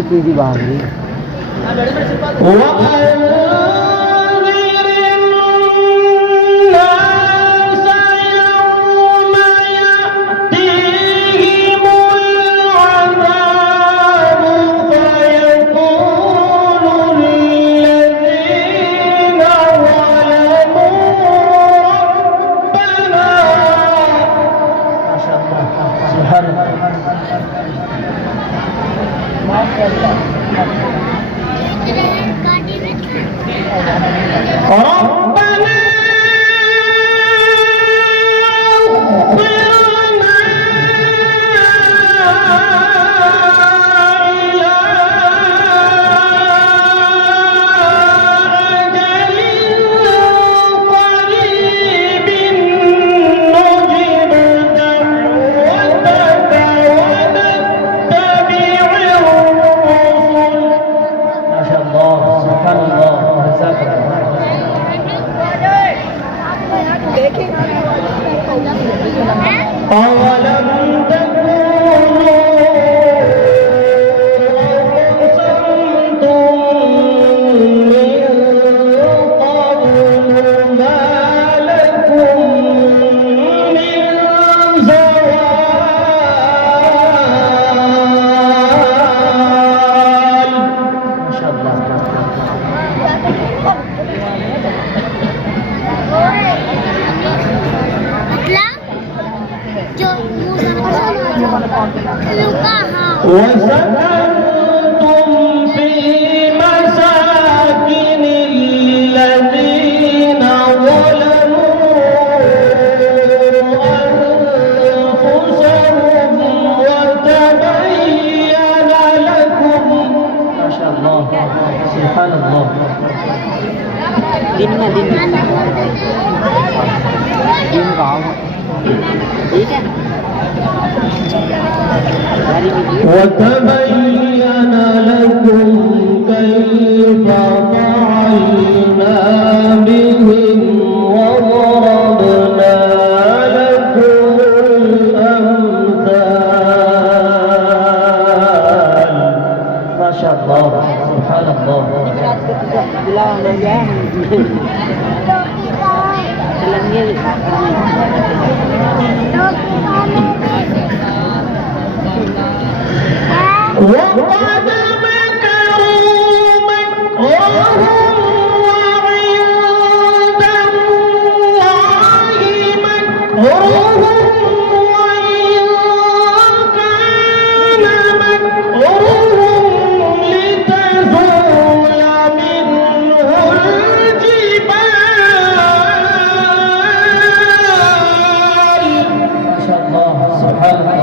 तो सीधी बात है। وتبين لكم كيف فعلنا بهم وضربنا لكم الأمثال. ما شاء الله، سبحان الله. وقد مكروا مكرهم وعند الله مكرهم وإن كان مكرهم لتزول منه الجبال. ما شاء الله، سبحان الله.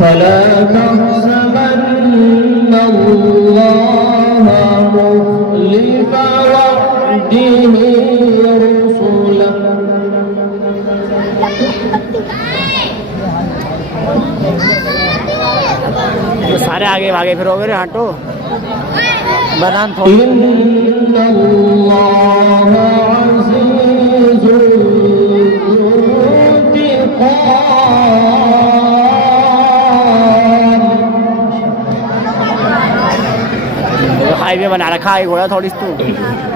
فلا تحسبن الله مخلف وعده رسله. तो सारे आगे भागे फिर रे हटो बनान थोड़ी। हाईवे बना रखा है घोड़ा थोड़ी तू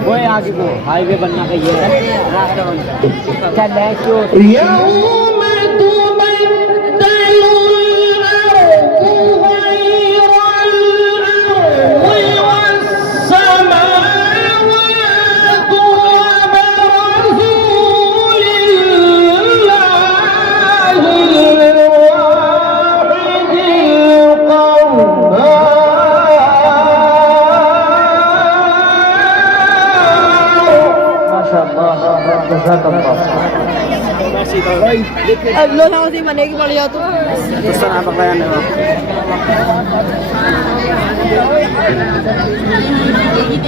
वो है आगे को हाईवे बनना का ये क्या क्यों लो ना उसी मने की पड़ जाओ तुम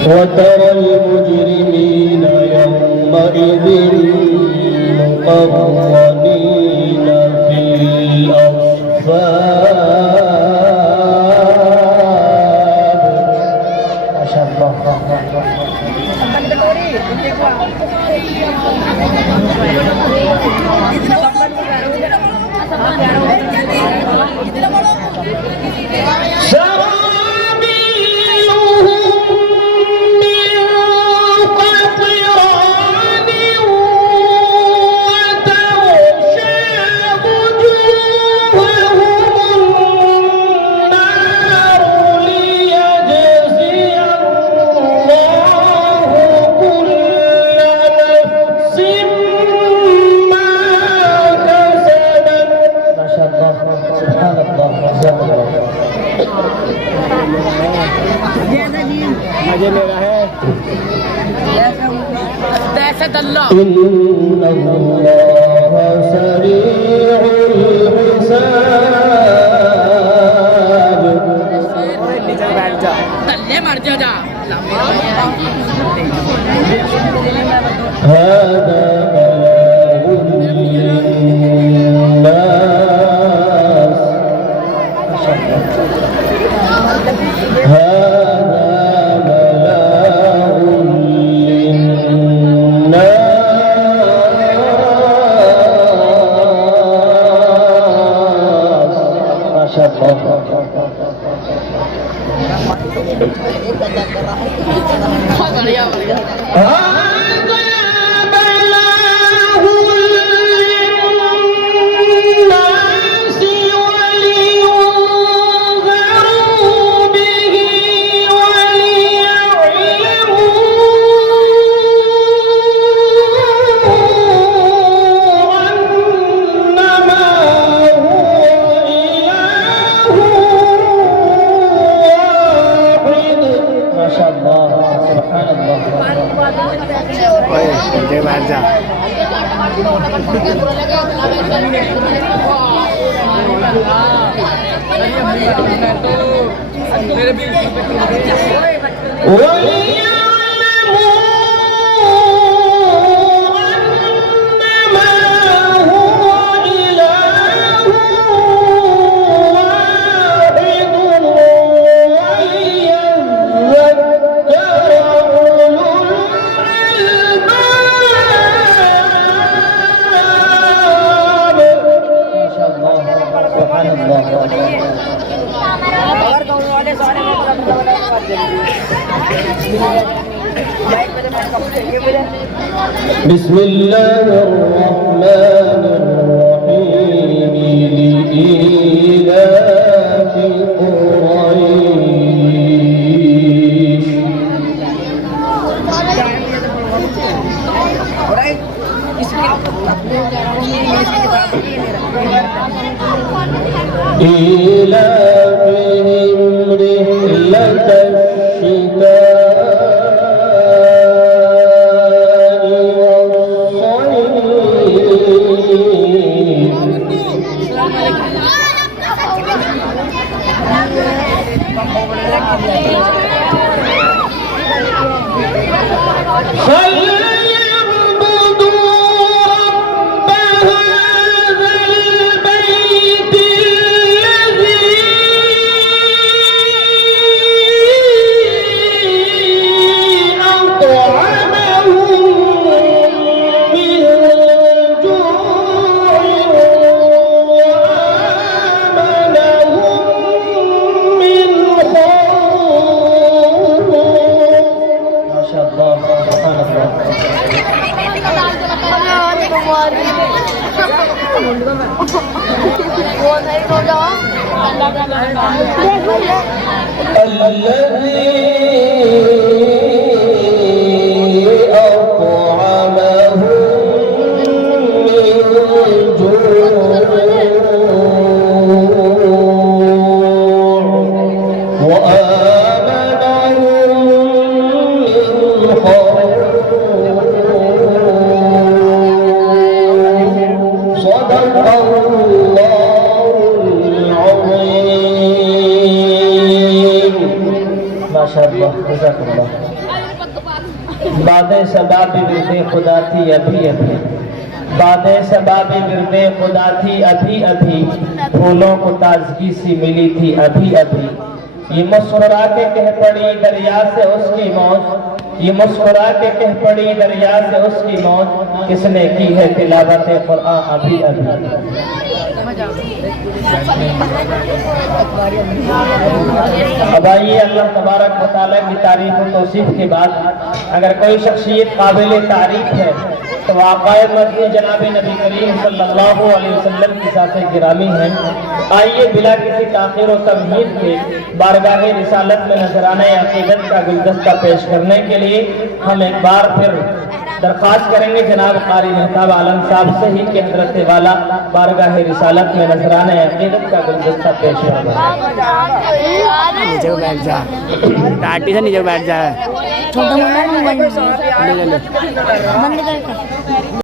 وترى المجرمين يومئذ مقرنين في الأصفاد. ما شاء الله. मजे ले रहा है إن الله سريع الحساب नीचे बैठ जा هذا بلاغ للناس नीचे बैठ जा بسم الله الرحمن الرحيم لإيلاف قريش إيلافهم رحلة बादे सबाबी विरदे खुदा थी अभी अभी, बादे सबाबी विरदे खुदा थी अभी अभी, फूलों को ताजगी सी मिली थी अभी अभी। ये मुस्कुरा के कह पड़ी दरिया से उसकी मौज, یہ مسکرا کے کہہ پڑی دریا سے اس کی موت، کس نے کی ہے تلاوت قرآن ابھی ابھی۔ اب آئیے اللہ تبارک و تعالیٰ کی تعریف و توصیف کے بعد اگر کوئی شخصیت قابل تعریف ہے تو آقا مدنی جناب نبی کریم صلی اللہ علیہ وسلم کی ذات گرامی ہے۔ آئیے بلا کسی تاخیر و تمہید کے بارگاہ رسالت میں نذرانہ عقیدت کا گلدستہ پیش کرنے کے لیے ہم ایک بار پھر درخواست کریں گے جناب قاری مہتاب عالم صاحب سے ہی کہ حضرت والا بارگاہ رسالت میں نذرانہ عقیدت کا گلدستہ پیش فرمائیں۔ نیچے بیٹھ جا، ٹاٹی سے نیچے بیٹھ جا۔ چھوٹا موٹا بند کر